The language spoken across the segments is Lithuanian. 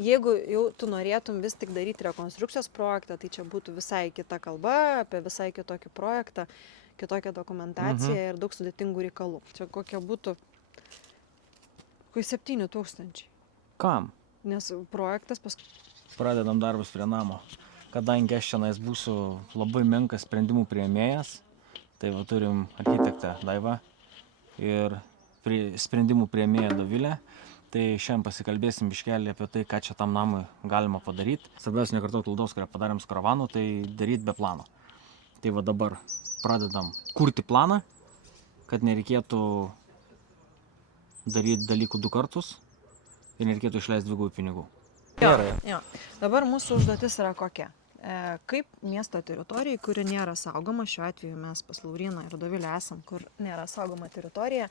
Jeigu jau tu norėtum vis tik daryti rekonstrukcijos projektą, tai čia būtų visai kita kalba, apie visai kitokį projektą, kitokią dokumentaciją ir daug sudėtingų reikalų. Čia kokia būtų 7 000. Kam? Nes projektas Pradedam darbus prie namo. Kadangi aš šiandien būsiu labai menkas sprendimų priėmėjas, tai va turim architektę Daivą ir sprendimų priėmėją Dovilę. Tai šiandien pasikalbėsim biškelį apie tai, ką čia tam namui galima padaryti. Svarbiausia nekartoti klaidos, kurią padarėm su karavanu, tai daryti be plano. Tai va dabar pradedam kurti planą, kad nereikėtų daryti dalykų 2 kartus ir nereikėtų išleisti 2 pinigų. Jo. Dabar mūsų užduotis yra kokia? Kaip miesto teritorijai, kuri nėra saugoma, šiuo atveju mes pas Lauryną ir Dovilę esam, kur nėra saugoma teritorija,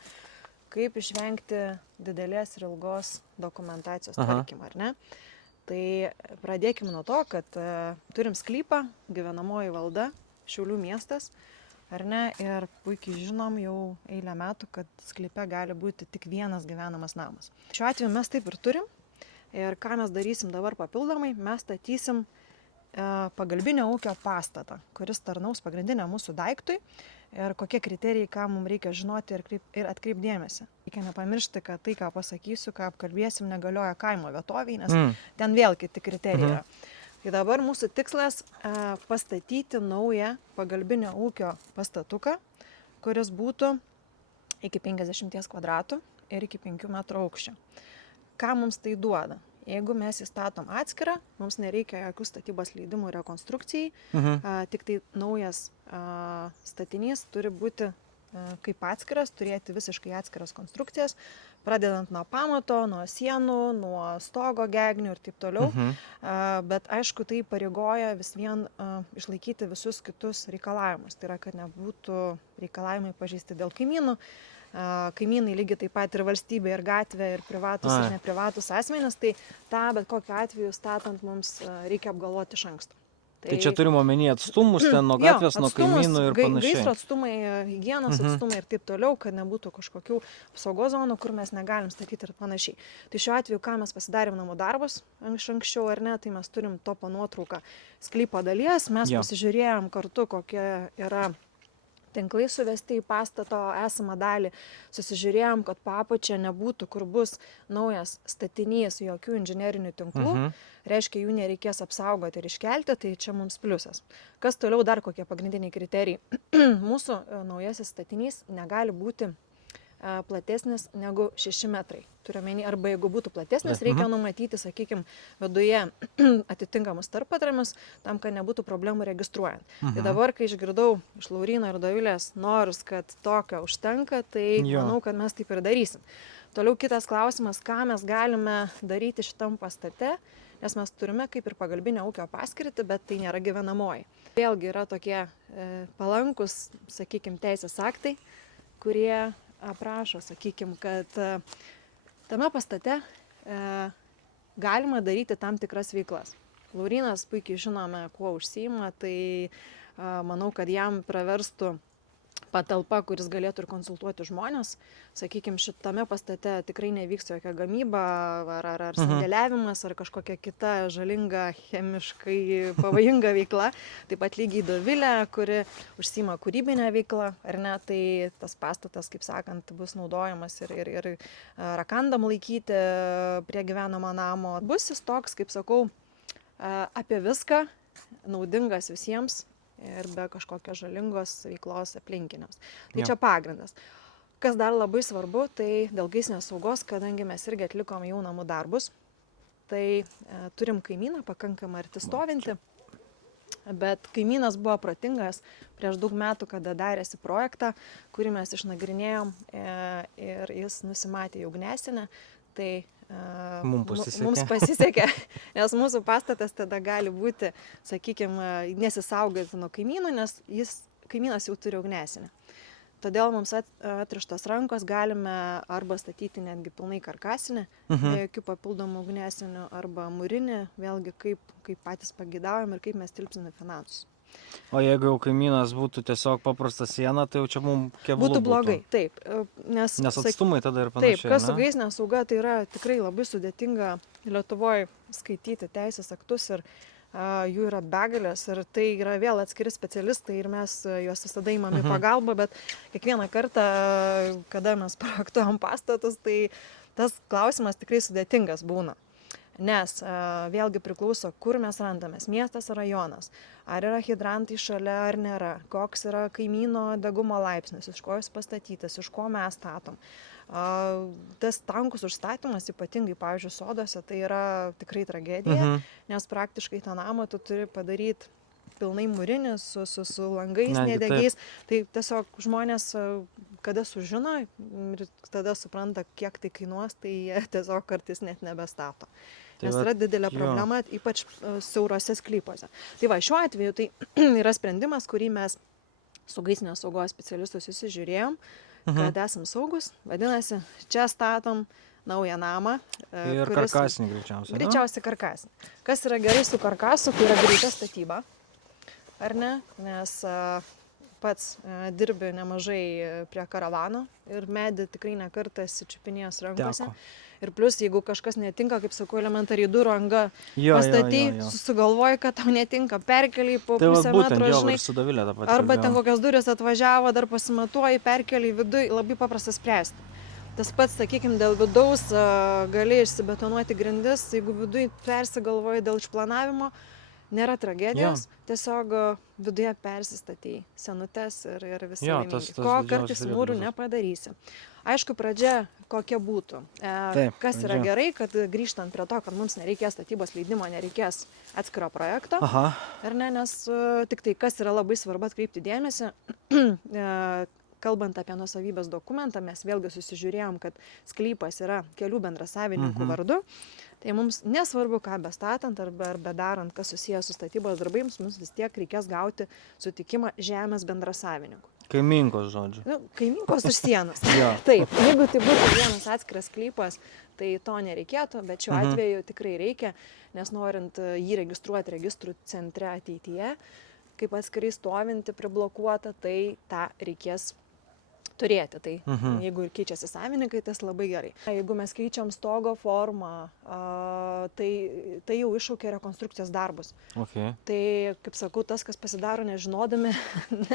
kaip išvengti didelės ir ilgos dokumentacijos tvarkymą, ar ne? Tai pradėkime nuo to, kad turim sklypą, gyvenamoji valda, Šiaulių miestas, ar ne? Ir puikiai žinom jau eilę metų, kad sklype gali būti tik vienas gyvenamas namas. Šiuo atveju mes taip ir turim. Ir ką mes darysim dabar papildomai, mes statysim pagalbinio ūkio pastatą, kuris tarnaus pagrindinę mūsų daiktui ir kokie kriterijai, ką mums reikia žinoti ir atkreipdėmėsi. Reikia nepamiršti, kad tai, ką pasakysiu, ką apkalbėsim, negalioja kaimo vietoviai, nes ten vėl kiti kriterijai yra. Tai dabar mūsų tikslas pastatyti naują pagalbinio ūkio pastatuką, kuris būtų iki 50 kvadratų ir iki 5 metrų aukščio. Ką mums tai duoda? Jeigu mes įstatom atskirą, mums nereikia jokių statybos leidimų rekonstrukcijai, tik tai naujas statinys turi būti kaip atskiras, turėti visiškai atskiras konstrukcijas, pradedant nuo pamato, nuo sienų, nuo stogo gegnių ir taip toliau. Bet aišku, tai pareigoja vis vien išlaikyti visus kitus reikalavimus. Tai yra, kad nebūtų reikalavimai pažeisti dėl kaimynų. Kaimynai lygiai taip pat ir valstybė, ir gatvė, ir privatus, ir neprivatus asmenys, tai tą bet kokiu atveju statant mums reikia apgalvoti iš anksto. Tai čia turime omenyje atstumus ten nuo gatvės, nuo kaimynų ir panašiai. Gaisro atstumai, higienos atstumai ir taip toliau, kad nebūtų kažkokių apsaugos zonų, kur mes negalim statyti ir panašiai. Tai šiuo atveju, ką mes pasidarėm namų darbus anksčiau ar ne, tai mes turim topo nuotrauką sklypo dalies, mes pasižiūrėjom kartu, kokia yra tinklai suvesti į pastato esamą dalį, susižiūrėjom, kad po apačia nebūtų, kur bus naujas statinys, jokių inžinerinių tinklų, reiškia, jų nereikės apsaugoti ir iškelti, tai čia mums pliusas. Kas toliau dar kokie pagrindiniai kriterijai? Mūsų naujasis statinys negali būti platesnis negu 6 metrai. Turiuomenį, arba jeigu būtų platesnis, reikia numatyti, sakykime, viduje atitinkamus tarpatramius, tam, kad nebūtų problemų registruojant. Tai dabar, kai išgirdau iš Lauryno ir Dovilės norus, kad tokio užtenka, tai manau, kad mes taip ir darysim. Toliau kitas klausimas, ką mes galime daryti šitam pastate, nes mes turime kaip ir pagalbinio ūkio paskirtį, bet tai nėra gyvenamoji. Vėlgi yra tokie palankus, sakykime, teisės aktai, kurie aprašo, sakykime, kad tame pastate galima daryti tam tikras veiklas. Laurynas puikiai žinome, kuo užsiima, tai manau, kad jam praverstų patalpa, kuris galėtų ir konsultuoti žmonės. Sakykime, šitame pastate tikrai nevyks jokia gamyba ar sandėliavimas ar kažkokia kita žalinga, chemiškai pavojinga veikla. Taip pat lygiai Dovilė, kuri užsiima kūrybinę veiklą, ar ne, tai tas pastatas, kaip sakant, bus naudojamas ir rakandam laikyti prie gyvenamo namo. Bus jis toks, kaip sakau, apie viską, naudingas visiems ir be kažkokios žalingos veiklos aplinkiniams. Tai čia pagrindas. Kas dar labai svarbu, tai dėl gaisrinės saugos, kadangi mes irgi atlikom jau namų darbus, tai turim kaimyną pakankamai arti stovintį, bet kaimynas buvo protingas prieš daug metų, kada darėsi projektą, kurį mes išnagrinėjom ir jis nusimatė į ugnesinę, tai mums pasisekė, nes mūsų pastatas tada gali būti, sakykime, nesisaugoti nuo kaimynų, nes kaimynas jau turi ugnesinę. Todėl mums atrištos rankos galime arba statyti netgi pilnai karkasinę, be jokių papildomų ugnesinių, arba mūrinį, vėlgi kaip patys pageidaujam ir kaip mes tilpsime finansus. O jeigu jau kaimynas būtų tiesiog paprasta siena, tai jau čia mums keblu Būtų blogai, taip. Nes atstumai tada ir taip, panašiai. kas su ne? gaisrinė sauga, tai yra tikrai labai sudėtinga Lietuvoje skaityti teisės aktus ir jų yra begalės ir tai yra vėl atskiri specialistai ir mes juos visada įmam į pagalbą, bet kiekvieną kartą, kada mes projektuojam pastatus, tai tas klausimas tikrai sudėtingas būna. Nes vėlgi priklauso, kur mes randamės, miestas ar rajonas, ar yra hidrantai šalia ar nėra, koks yra kaimyno degumo laipsnis, iš ko jis pastatytas, iš ko mes statom. Tas tankus užstatymas, ypatingai, pavyzdžiui, soduose, tai yra tikrai tragedija, nes praktiškai tą namą tu turi padaryti pilnai mūrinį, su langais nedegiais. Tai tiesiog žmonės, kada sužino ir tada supranta, kiek tai kainuos, tai jie tiesiog kartais net nebestato. Nes yra didelė problema, ypač siaurose sklypuose. Tai va, šiuo atveju tai yra sprendimas, kurį mes su gaisrinės saugos specialistus įsižiūrėjom, kad esam saugus, vadinasi, čia statom naują namą. Ir karkasinį greičiausiai. Greičiausiai karkasinį. Kas yra gerai su karkasu, tai yra greita statyba, ar ne? Nes pats dirbi nemažai prie karavano ir medį tikrai nekartą esi čiupinėjęs rankose. Ir plus, jeigu kažkas netinka, kaip sakau, elementariai durų anga pastatai, susigalvoji, kad tau netinka, perkeliai po pusę metro, žinai, arba ten kokios durys atvažiavo, dar pasimatuoji, perkeliai vidui, labai paprasta spręsti. Tas pats, sakykime, dėl vidaus gali išsibetonuoti grindis, jeigu vidui persigalvoji dėl išplanavimo, nėra tragedijos, tiesiog viduje persistatei senutes ir visi laimingi. Ko kartais mūrų nepadarysi. Aišku, pradžia kokia būtų. Kas yra gerai, kad grįžtant prie to, kad mums nereikės statybos leidimo, nereikės atskiro projekto. Ar ne, nes tik tai, kas yra labai svarbu atkreipti dėmesį, kalbant apie nuosavybės dokumentą, mes vėlgi susižiūrėjom, kad sklypas yra kelių bendrasavininkų vardu. Tai mums nesvarbu, ką bestatant ar bedarant, kas susijęs su statybos darbais, mums vis tiek reikės gauti sutikimą žemės bendrasavininkų. Kaiminkos, žodžiu. Kaiminkos už sienos. Taip, jeigu tai būtų vienas atskiras sklypas, tai to nereikėtų, bet šiuo atveju tikrai reikia, nes norint jį registruoti registrų centre ateityje, kaip atskirai stovinti, priblokuota, tai tą reikės turėti. Tai jeigu ir keičiasi savininkai, tas labai gerai. Jeigu mes keičiam stogo formą, tai jau iššaukia rekonstrukcijos darbus. Tai, kaip sakau, tas, kas pasidaro nežinodami,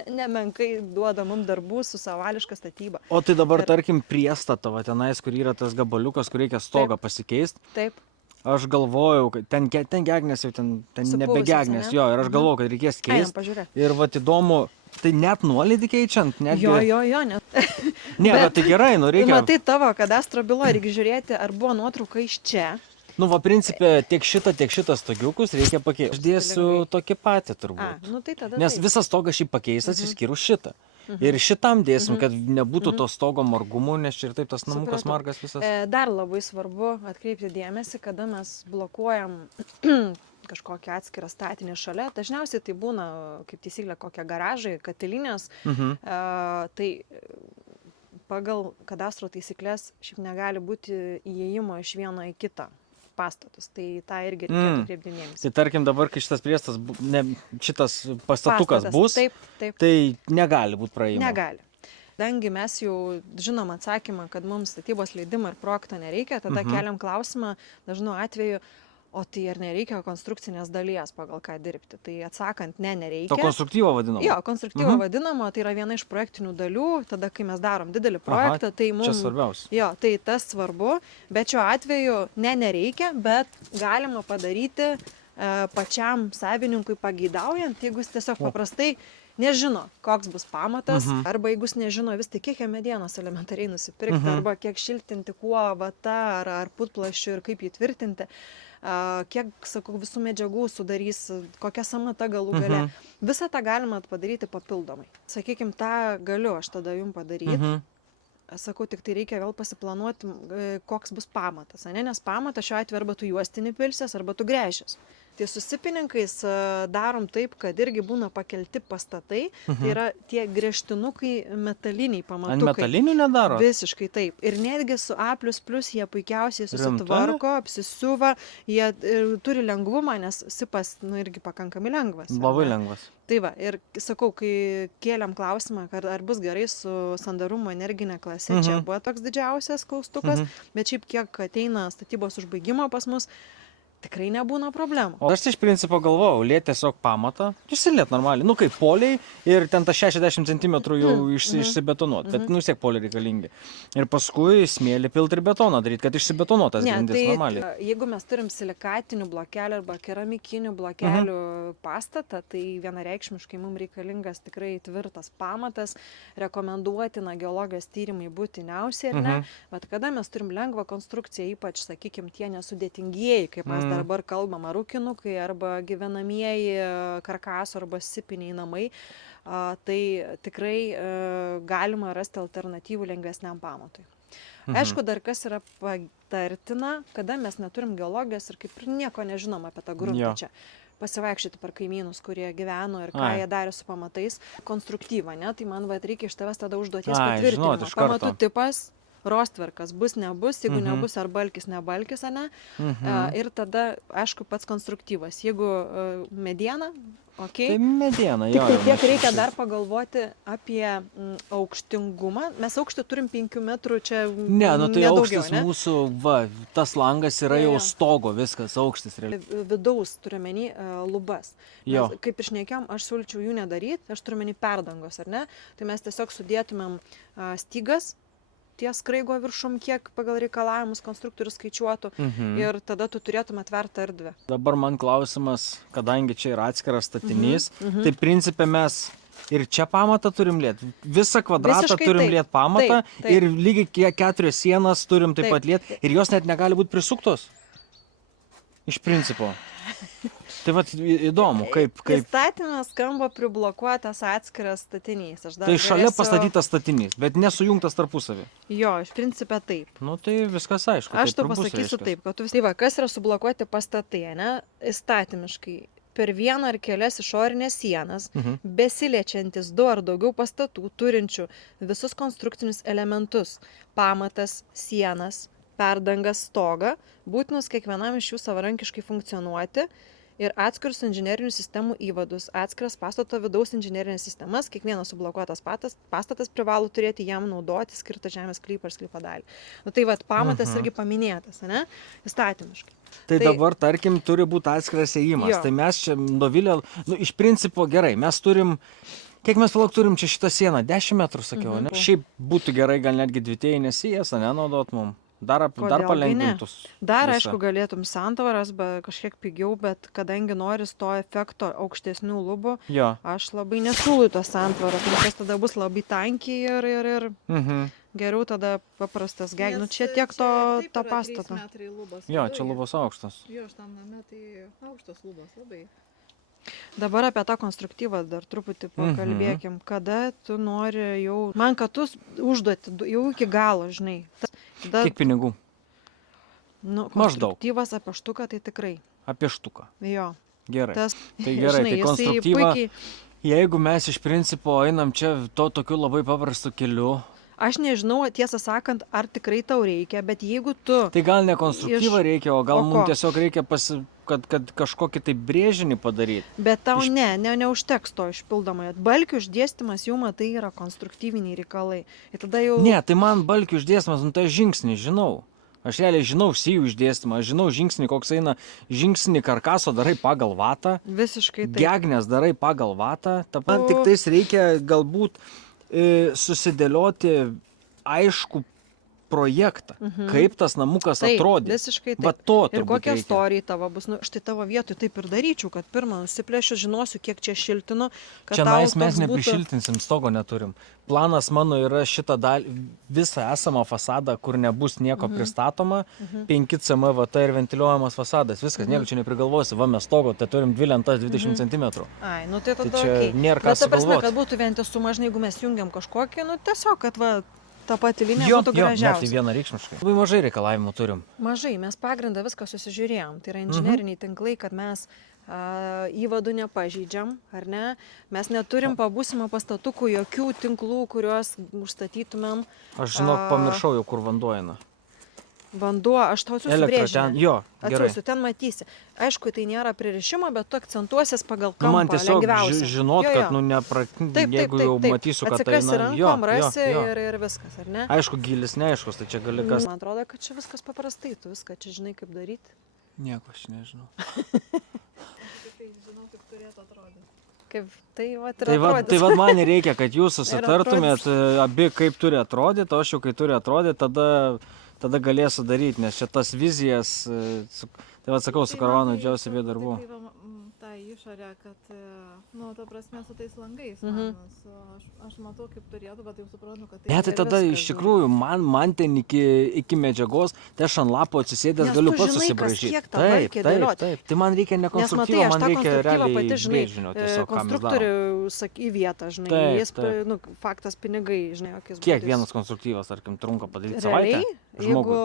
nemenkai duoda mums darbų su savališka statyba. O tai dabar, tarkim, priestata, tenais, kur yra tas gabaliukas, kur reikia stogą pasikeisti. Taip. Aš galvojau, kad ten gegnės jau ten nebe gegnės, jo, ir aš galvojau, kad reikės keisti. Ir vat įdomu, tai net nuolydį keičiant, netgi... Jo, net. Ne, bet tai gerai, reikia... Matai tavo kadastro byloje, reikia žiūrėti, ar buvo nuotrauka iš čia. Principė, tiek šitas stogiukus reikia pakeisti. Aš dėsiu tokį patį turbūt. Tai tada nes visas stogas šį pakeistas, išskyrus šitą. Ir šitam dėsim, kad nebūtų to stogo margumų, nes čia ir taip tas namukas margas visas. Dar labai svarbu atkreipti dėmesį, kada mes blokuojam kažkokią atskirą statinį šalia. Dažniausiai tai būna, kaip taisyklė, kokie garažai, katilinės. Tai pagal kadastro taisyklės šiaip negali būti įėjimo iš vieno į kitą pastatus. Tai tą irgi reikėtų kreipti dėmesį. Tai tarkim dabar, kai šitas pastatukas bus, tai negali būti praėjimo. Negali. Kadangi mes jau žinom atsakymą, kad mums statybos leidimo ir projekto nereikia, tada keliam klausimą dažnu atveju, o tai ar nereikia konstrukcinės dalies pagal ką dirbti. Tai atsakant, nereikia. To konstruktyvo vadinamo? Jo, konstruktyvo vadinamo, tai yra viena iš projektinių dalių, tada kai mes darom didelį projektą, tai mums... Čia svarbiausia. Jo, tai tas svarbu, bet šiuo atveju nereikia, bet galima padaryti pačiam savininkui pageidaujant, jeigu jis tiesiog paprastai nežino, koks bus pamatas, arba jeigu jis nežino vis tik, kiek medienos elementariai nusipirkti, arba kiek šiltinti kuo vata ar putplasčiu ir kaip jį tvirtinti. Kiek, sakau, visų medžiagų sudarys, kokia samata galų gale. Visą tą galima padaryti papildomai. Sakykime, tą galiu aš tada jums padaryti. Sakau, tik tai reikia vėl pasiplanuoti, koks bus pamatas. Nes pamatas šiuo atveju arba tu juostinį pilsies, arba tu gręžies. Tai su sipininkais darom taip, kad irgi būna pakelti pastatai, tai yra tie griežtinukai metaliniai pamatukai. Ant metalinių nedaro? Visiškai taip. Ir netgi su A++ jie puikiausiai susitvarko, apsisiuva, jie turi lengvumą, nes sipas irgi pakankamai lengvas. Labai lengvas. Tai va, ir sakau, kai kėlėm klausimą, ar bus gerai su sandarumo energinė klase, čia buvo toks didžiausias klaustukas, bet šiaip kiek ateina statybos užbaigimo pas mus, tikrai nebūna problemų. O aš iš principo galvojau, liet tiesiog pamatą, išsiliet normaliai, nu kaip poliai ir ten tą 60 cm jau išsibetonuot, bet nu vis tiek poliai reikalingi. Ir paskui smėlį pilt ir betoną daryti, kad išsibetonuotas grindis normaliai. Jeigu mes turim silikatinių blokelių arba keramikinių blokelių pastatą, tai vienareikšmiškai mums reikalingas tikrai tvirtas pamatas, rekomenduotina geologijos tyrimai būtiniausiai, ar ne? Bet kada mes turim lengvą konstrukciją, ypač, sakykime, tie nesudėtingieji, kaip mes dabar kalbam, rūkinukai arba gyvenamieji karkaso arba sipiniai namai, tai tikrai galima rasti alternatyvų lengvesniam pamatui. Aišku, dar kas yra patartina, kada mes neturim geologijos ir kaip ir nieko nežinom apie tą gruntą čia. Pasivaikščioti per kaimynus, kurie gyveno ir ką jie darė su pamatais. Konstruktyvą, ne? Tai man reikia iš tavęs tada užduoties patvirtinimo. Pamatų tipas, rostverkas bus, nebus, jeigu nebus ar balkis, nebalkis, ane? Ir tada, aišku, pats konstruktyvas. Jeigu mediena, okei. Tai mediena, jo. Tik tiek reikia dar pagalvoti apie aukštingumą. Mes aukštį turim 5 metrų, čia ne, nu tai nedaugiau, aukštis mūsų, va, tas langas yra jau stogo, viskas, aukštis. Vidaus turiuomenį lubas. Jo. Kaip ir šnekėjom, aš siūlyčiau jų nedaryti, aš turiuomenį perdangos, ar ne? Tai mes tiesiog sudėtumėm stygas, ties skraigo viršum, kiek pagal reikalavimus konstruktorius skaičiuotų ir tada tu turėtum atvertą erdvę. Dabar man klausimas, kadangi čia yra atskiras statinys, tai principė mes ir čia pamatą turim liet, visą kvadratą turim liet pamatą ir lygiai 4 sienas turim taip pat liet ir jos net negali būti prisuktos. Iš principo. Tai vat įdomu, kaip... Įstatymas skamba priblokuotas atskiras statinys. Tai šalia pastatytas statinys, bet nesujungtas tarpusavį. Jo, iš principė taip. Nu tai viskas aišku. Aš tau pasakysiu taip, kad tai va, kas yra sublokuoti pastatai, ne? Įstatymiškai. Per vieną ar kelias išorinės sienas, besiliečiantis 2 ar daugiau pastatų, turinčių visus konstrukcinius elementus, pamatas, sienas, perdangas, stogą, būtinus kiekvienam iš jų savarankiškai funkcionuoti ir atskirus inžinerinių sistemų įvadus, atskiras pastato vidaus inžinerinės sistemas, kiekvienas sublokuotas pastatas privalo turėti jam naudoti skirtą žemės sklypą ar sklypo dalį. Nu, tai vat, pamatas irgi paminėtas, ne? Įstatymiškai. Tai dabar, tarkim, turi būti atskiras ėjimas. Tai mes čia, Dovilė, nu, iš principo gerai, mes turim... Kiek mes turim čia šitą sieną? 10 metrų, sakiau, ne? Šiaip būtų gerai gal netgi dvitėjinės sijas, nenaudot mum. Dar palengvintus. Dar, aišku, galėtum santvaras, kažkiek pigiau, bet kadangi noris to efekto aukštesnių lubų, aš labai nesiūlau tos santvaros, nes tada bus labai tankiai ir geriau tada paprastas nu čia tiek to pastato. Jo, čia lubos aukštos. Jo, šitam name tai aukštos lubos labai. Dabar apie tą konstruktyvą dar truputį pakalbėkim. Kada tu nori jau... Man, kad tu užduoti jau iki galo, žinai. Kiek pinigų? Nu, konstruktyvas apie štuką tai tikrai. Apie štuką? Jo. Gerai. Tai gerai, tai konstruktyva. Jeigu mes iš principo einam čia tokiu labai paprastu keliu. Aš nežinau, tiesą sakant, ar tikrai tau reikia, bet jeigu tu... Tai gal ne konstruktyvą reikia, o gal mums tiesiog reikia kad kažkokį tai brėžinį padaryti. Bet tau neužteks to išpildomai. Balkių išdėstymas jau matai yra konstruktyviniai reikalai. Ir tada jau... Ne, tai man balkių išdėstymas, nu tai žingsnį žinau. Aš realiai žinau sijų išdėstymą, aš žinau žingsnį, koks eina žingsnį karkaso darai pagal vatą. Visiškai taip. Gegnės darai pagal vatą. Man tik tais reikia galbūt susidėlioti aišku projektą, kaip tas namukas atrodė. Visiškai taip. Ir kokie istorija tavo bus. Nu, štai tavo vietoj taip ir daryčiau, kad pirmą nusiplėšiu, žinosiu, kiek čia šiltinu. Čia mes neprišiltinsim, stogo neturim. Planas mano yra šitą dalį, visą esamą fasadą, kur nebus nieko pristatoma, 5 cm vata ir ventiliuojamas fasadas. Viskas, nieko čia neprigalvosi. Va, mes stogo, tai turim 2 lentas 20 cm. Ai, nu tai tada čia nėra ką sugalvoti. Bet kad būtų vientisuma, žinai, jeigu mes jungiam kažkokį, nu tiesiog, kad va, ta pati linija būtų Ne, tai gražiausia. vienareikšmiškai. Labai mažai reikalavimų turim. Mažai, mes pagrindą viską susižiūrėjom. Tai yra inžineriniai tinklai, kad mes įvadų nepažeidžiam, ar ne? Mes neturim pabūsimo pastatukų jokių tinklų, kuriuos užstatytumėm. Aš pamiršau jau, kur vanduo eina. Vanduo, aš tau atsiųsiu Elektra brėžinį. ten, jo, gerai. Atsiųsiu, ten matysi. Aišku, tai nėra pririšimo, bet tu akcentuosies pagal kampą. Man tiesiog lengviausia. žinot, Jo, kad, Taip, jeigu jau matysiu, kad tai Atsikasi eina. rankom, rasi ir viskas, ar ne? Aišku, gilis neaiškus, tai čia gali kas. Man atrodo, kad čia viskas paprastai, tu viską čia žinai, kaip daryti. Nieko aš nežinau. Tai žinau, kaip turėtų atrodyti. Kaip tai va ir Tai atrodys. va man reikia, kad jūs susitartumėt abi, kaip turi atrodyti, o aš jau kai turi atrodyti, tada galėsiu daryti, nes čia tas vizijas, tai va sakau, su karavanu didžiausia bėda darbų. Ta išorė, kad, ta prasme, su tais langais, aš matau, kaip turėtų, bet jau suprantu, kad Ne, tai ir tada viskas, iš tikrųjų, man ten iki medžiagos, tai aš ant lapo atsisėdęs Nes galiu tu pats žinai, kas susibražyti. kiek tą reikia dėliot. Taip. Tai man reikia ne Nes matai, konstruktyvo, aš man tą reikia konstruktyvą realiai pati, žinai, brėžinio tiesiog, ką mes darom. konstruktorių į vietą, žinai, Taip, jis, taip. faktas pinigai, žinai, kokiais Kiek būdais. vienas konstruktyvas, tarkim, trunka padaryti savaitę? Realiai, jeigu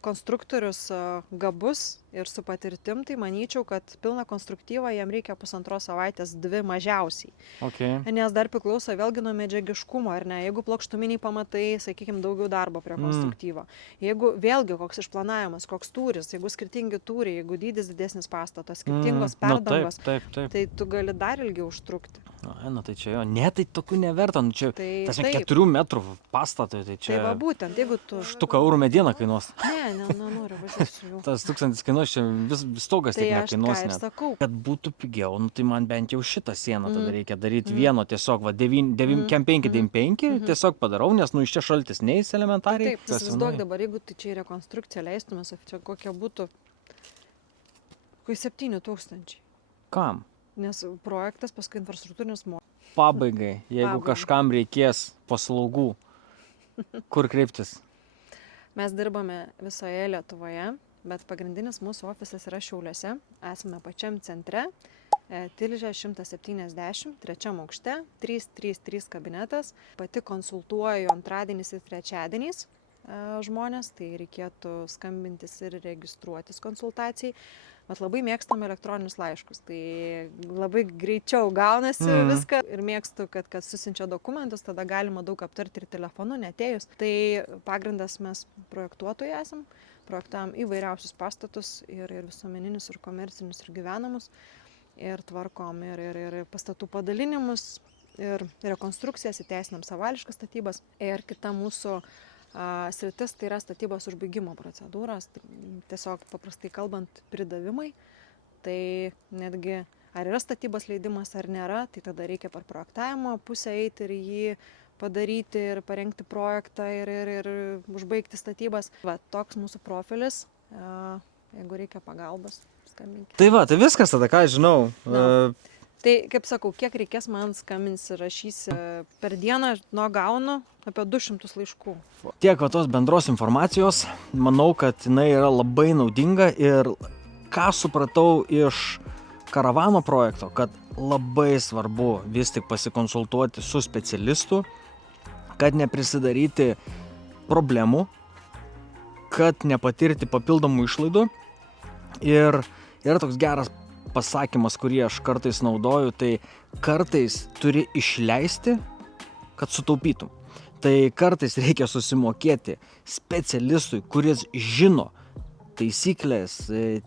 konstruktorius gabus ir su patirtim, tai manyčiau, kad pilną konstruktyvą jam reikia 1,5 savaitės, 2 mažiausiai. Okay. Nes dar priklauso vėlgi nuo medžiagiškumo, ar ne? Jeigu plokštuminiai pamatai, sakykime, daugiau darbo prie konstruktyvo. Jeigu vėlgi koks išplanavimas, koks tūris, jeigu skirtingi tūriai, jeigu dydis didesnis pastato, skirtingos perdangos, Taip. tai tu gali dar ilgiau užtrukti. Na tai čia jo, ne, tai tokių neverta, čia Tai tas taip. 4 metrų pastatui, tai Tai čia va būtent, jeigu tu... štuka eurų mediena kainuos. Nenoriu važiuosiu jau. Tas 1000 kainuos, čia vis stogas Tai tiek aš ką nekainuos ir net. sakau. Kad būtų pigiau, tai man bent jau šitą sieną tada reikia daryti vieno tiesiog, kem 595 tiesiog padarau, nes iš čia šaltis neįs elementariai. Taip, įsivaizduok dabar, jeigu tai čia į rekonstrukciją leistumės, čia kokia būtų 7 000. Kam? Nes projektas paskui infrastruktūrinis mokestis. Pabaigai, jeigu kažkam reikės paslaugų, kur kreiptis? Mes dirbame visoje Lietuvoje, bet pagrindinis mūsų ofisas yra Šiauliuose. Esame pačiam centre, Tilžė 170, 3 aukšte, 333 kabinetas. Pati konsultuoju antradieniais ir trečiadieniais žmonės, tai reikėtų skambintis ir registruotis konsultacijai. Bet labai mėgstam elektroninius laiškus, tai labai greičiau gaunasi viską ir mėgstu, kad susinčia dokumentus, tada galima daug aptarti ir telefonu, netėjus. Tai pagrindas mes projektuotojai esam, projektuojam įvairiausius pastatus ir visuomeninius, ir komercinius, ir gyvenamus, ir tvarkom ir pastatų padalinimus, ir rekonstrukcijas, įteisinam savališkas statybas. Ir kita mūsų sritis tai yra statybos užbaigimo procedūros, tiesiog paprastai kalbant pridavimai, tai netgi ar yra statybos leidimas ar nėra, tai tada reikia per projektavimo pusę eiti ir jį padaryti ir parengti projektą ir užbaigti statybas. Va, toks mūsų profilis, jeigu reikia pagalbos, skambinkite. Tai va, tai viskas tada, ką aš žinau. Tai, kaip sakau, kiek reikės man skambins ir rašysi per dieną, gaunu apie 200 laiškų. Tiek va tos bendros informacijos, manau, kad jinai yra labai naudinga ir ką supratau iš karavano projekto, kad labai svarbu vis tik pasikonsultuoti su specialistu, kad neprisidaryti problemų, kad nepatirti papildomų išlaidų. Ir yra toks geras pasakymas, kurį aš kartais naudoju, tai kartais turi išleisti, kad sutaupytum. Tai kartais reikia susimokėti specialistui, kuris žino taisyklės,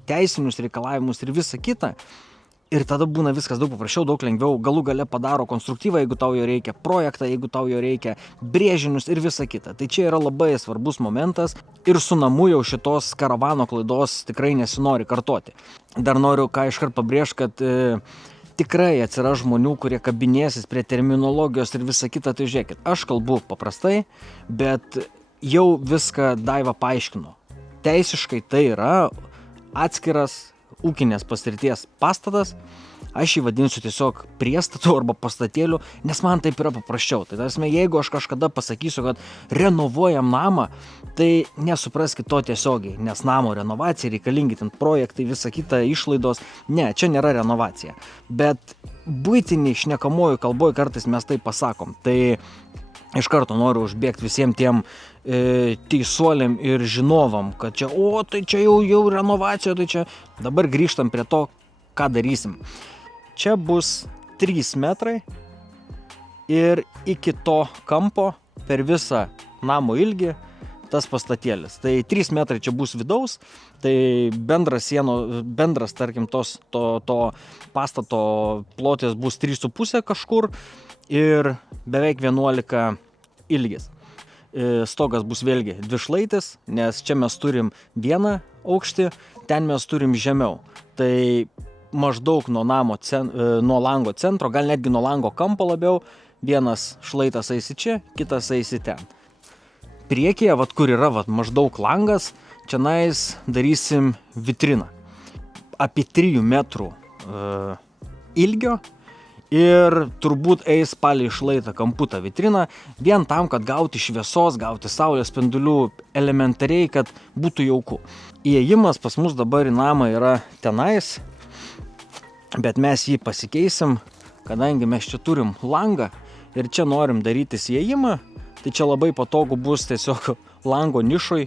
teisinius reikalavimus ir visą kitą. Ir tada būna viskas daug paprasčiau, daug lengviau, galų gale padaro konstruktyvą, jeigu tau jo reikia, projektą, jeigu tau jo reikia, brėžinius ir visą kitą. Tai čia yra labai svarbus momentas ir su namu jau šitos karavano klaidos tikrai nesinori kartoti. Dar noriu ką iškart pabrėžti, kad tikrai atsiras žmonių, kurie kabinėsis prie terminologijos ir visą kitą, tai žiūrėkit, aš kalbu paprastai, bet jau viską Daiva paaiškino. Teisiškai tai yra atskiras ūkinės paskirties pastatas, aš jį vadinsiu tiesiog priestatu arba pastatėliu, nes man taip yra paprasčiau. Tai tarsi, jeigu aš kažkada pasakysiu, kad renovuojam namą, tai nesupraskit to tiesiogiai, nes namo renovacija reikalingi ten projektai, visa kita išlaidos. Ne, čia nėra renovacija. Bet buitinį šnekamojų kalboj kartais mes tai pasakom. Tai iš karto noriu užbėgti visiems tiem teisuoliam ir žinovam, kad čia, tai čia jau renovacija, tai čia. Dabar grįžtam prie to, ką darysim. Čia bus 3 metrai ir iki to kampo per visą namo ilgį tas pastatėlis. Tai 3 metrai čia bus vidaus, tai bendras, tarkim, to pastato plotis bus 3,5 kažkur ir beveik 11 ilgis. Stogas bus vėlgi dvišlaitis, nes čia mes turim vieną aukštį, ten mes turim žemiau. Tai maždaug nuo lango centro, gal netgi nuo lango kampo labiau, vienas šlaitas eisi čia, kitas eisi ten. Priekyje, kur yra maždaug langas, čianais darysim vitriną. Apie 3 metrų ilgio ir turbūt eis palei šlaitą kamputą vitriną, vien tam, kad gauti šviesos, gauti saulės spindulių, elementariai, kad būtų jauku. Įėjimas pas mus dabar į namą yra tenais, bet mes jį pasikeisim, kadangi mes čia turim langą ir čia norim darytis įėjimą, tai čia labai patogu bus tiesiog lango nišoj,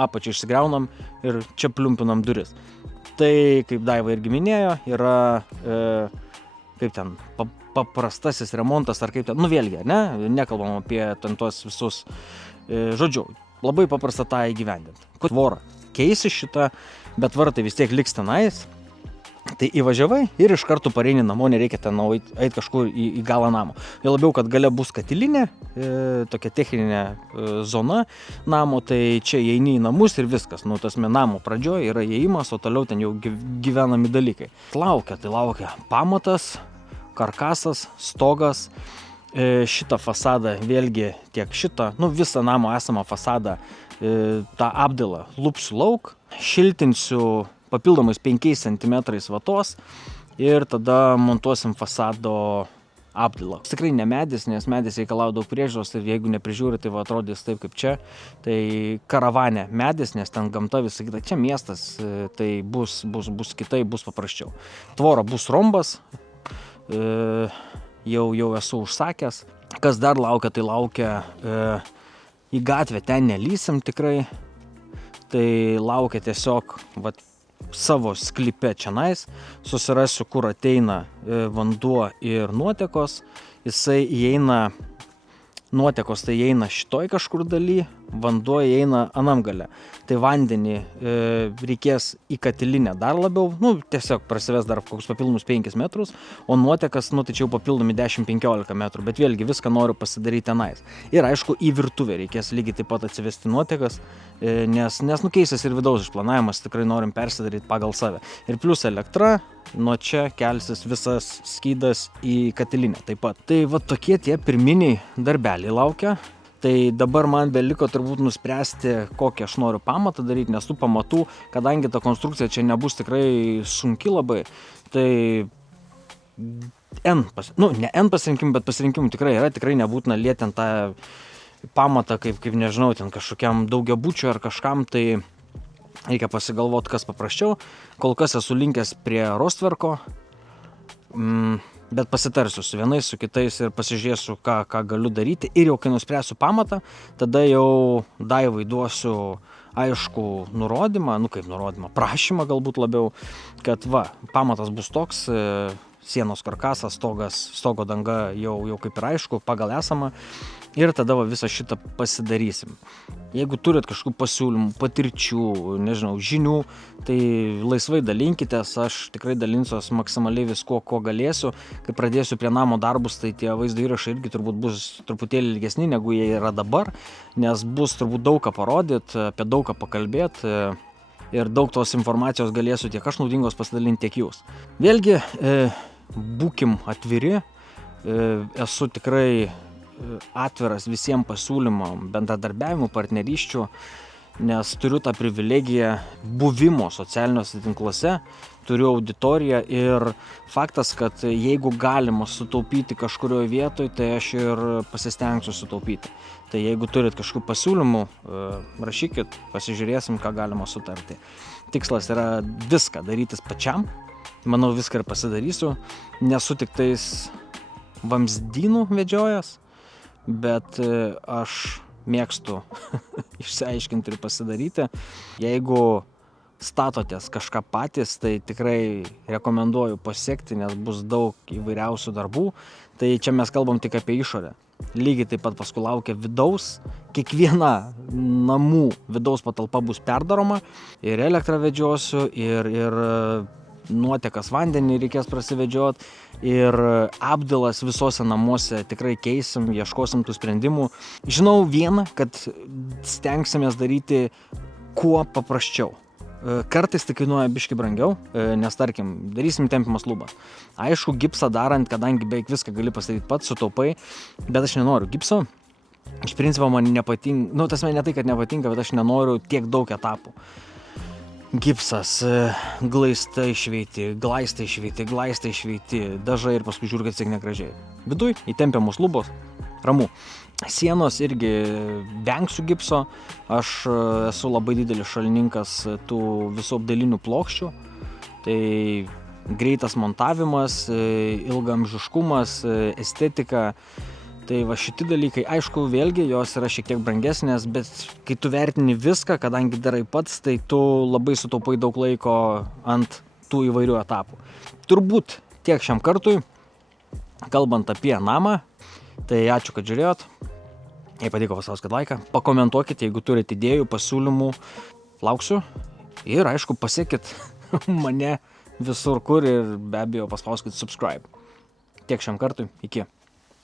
apačią išsigriaunam ir čia pliumpinam duris. Tai, kaip Daiva irgi minėjo, yra kaip ten, paprastasis remontas ar kaip ten, vėlgi, nekalbam apie tuos visus, žodžiu, labai paprasta tą įgyvendinti. Tvorą keisi šitą, bet vartai vis tiek liks tenais, tai įvažiavai ir iš karto pareini namo, nereikia ten eiti kažkur į galą namo. Jau labiau, kad gale bus katilinė, tokia techninė zona namo, tai čia įeini į namus ir viskas. Tasme namo pradžioje yra įėjimas, o toliau ten jau gyvenami dalykai. Laukia pamatas, karkasas, stogas. Šitą fasadą vėlgi tiek šitą, visą namo esamą fasadą, tą apdailą lupsiu lauk, šiltinsiu papildomais 5 cm vatos ir tada montuosim fasado apdailą. Tikrai ne medis, nes medis reikalauja daug priežiūros ir jeigu neprižiūri, tai atrodys taip kaip čia. Tai karavane medis, nes ten gamta visą kitą. Čia miestas, tai bus kitai, bus paprasčiau. Tvora bus rombas, jau esu užsakęs. Kas dar laukia, tai laukia į gatvę, ten nelysim tikrai. Tai laukia tiesiog savo sklype čianais, susirasiu, kur ateina vanduo ir nuotekos. Jisai įeina, nuotekos tai įeina šitoj kažkur daly, vanduo įeina anam gale. Tai vandenį reikės į katilinę dar labiau, tiesiog prasives dar kokius papildomus 5 metrus, o nuotekas, tai čia jau papildomi 10-15 metrų, bet vėlgi viską noriu pasidaryti tenais. Ir aišku, į virtuvę reikės lygiai taip pat atsivesti nuotekas, nes keisis ir vidaus išplanavimas, tikrai norim persidaryti pagal save. Ir plus elektra, nuo čia kelsis visas skydas į katilinę taip pat. Tai tokie tie pirminiai darbeliai laukia. Tai dabar man beliko turbūt nuspręsti, kokį aš noriu pamatą daryti, nes tų pamatų, kadangi ta konstrukcija čia nebus tikrai sunki labai, tai ne N pasirinkimų, bet pasirinkimų tikrai yra, tikrai nebūtina lieti tą pamatą, kaip nežinau, ten kažkokiam daugiabučiui ar kažkam, tai reikia pasigalvoti, kas paprasčiau. Kol kas esu linkęs prie rostverko, bet pasitarsiu su vienais, su kitais ir pasižiūrėsiu, ką galiu daryti. Ir jau kai nuspręsiu pamatą, tada jau Daivai duosiu aišku nurodymą, prašymą galbūt labiau, kad pamatas bus toks, sienos karkasas, stogo danga jau kaip ir aišku, pagal esamą. Ir tada visą šitą pasidarysim. Jeigu turit kažkokių pasiūlymų, patirčių, žinių, tai laisvai dalinkitės, aš tikrai dalinsiuos maksimaliai viskuo, ko galėsiu. Kai pradėsiu prie namo darbus, tai tie vaizdo įrašai irgi turbūt bus truputėlį ilgesni, negu jie yra dabar, nes bus turbūt daug ką parodyti, apie daug ką pakalbėti ir daug tos informacijos galėsiu tiek aš naudingos pasidalinti, tiek jūs. Vėlgi, būkim atviri, esu tikrai atviras visiems pasiūlymam, bendradarbiavimų, partnerysčių, nes turiu tą privilegiją buvimo socialiniuose tinkluose, turiu auditoriją ir faktas, kad jeigu galima sutaupyti kažkurioje vietoje, tai aš ir pasistengsiu sutaupyti. Tai jeigu turit kažkokių pasiūlymų, rašykit, pasižiūrėsim, ką galima sutarti. Tikslas yra viską darytis pačiam, manau viską ir pasidarysiu, nesu tik tais vamzdynų vedžiojas, bet aš mėgstu išsiaiškinti ir pasidaryti. Jeigu statotės kažką patys, tai tikrai rekomenduoju pasiekti, nes bus daug įvairiausių darbų. Tai čia mes kalbam tik apie išorę. Lygiai taip pat paskui laukia vidaus. Kiekviena namų vidaus patalpa bus perdaroma. Ir elektrą vedžiosiu, ir nuotekas vandenį reikės prasivedžiot. Ir apdalas visose namuose tikrai keisim, ieškosim tų sprendimų. Žinau vieną, kad stengsimės daryti kuo paprasčiau. Kartais tai kainuoja biški brangiau, nes tarkim, darysim tempiamas lubas. Aišku, gipsą darant, kadangi beveik viską gali pasidaryti pats, sutaupai, bet aš nenoriu gipso. Iš principo man nepatinka, ne tai, kad nepatinka, bet aš nenoriu tiek daug etapų. Gipsas, glaistai šveiti, glaistai šveiti, dažai ir paskui žiūri, kad tiek negražiai. Viduj įtempiamos lubos, ramu. Sienos irgi vengsiu gipso, aš esu labai didelis šalininkas tų visų apdailinių plokščių, tai greitas montavimas, ilgaamžiškumas, estetika, tai va šitie dalykai, aišku, vėlgi jos yra šiek tiek brangesnės, bet kai tu vertini viską, kadangi darai pats, tai tu labai sutaupai daug laiko ant tų įvairių etapų. Turbūt tiek šiam kartui, kalbant apie namą. Tai ačiū, kad žiūrėjot. Jei patiko, paspauskit laiką. Pakomentuokit, jeigu turite idėjų, pasiūlymų. Lauksiu. Ir aišku, pasiekit mane visur kur ir be abejo paspauskit subscribe. Tiek šiam kartui. Iki.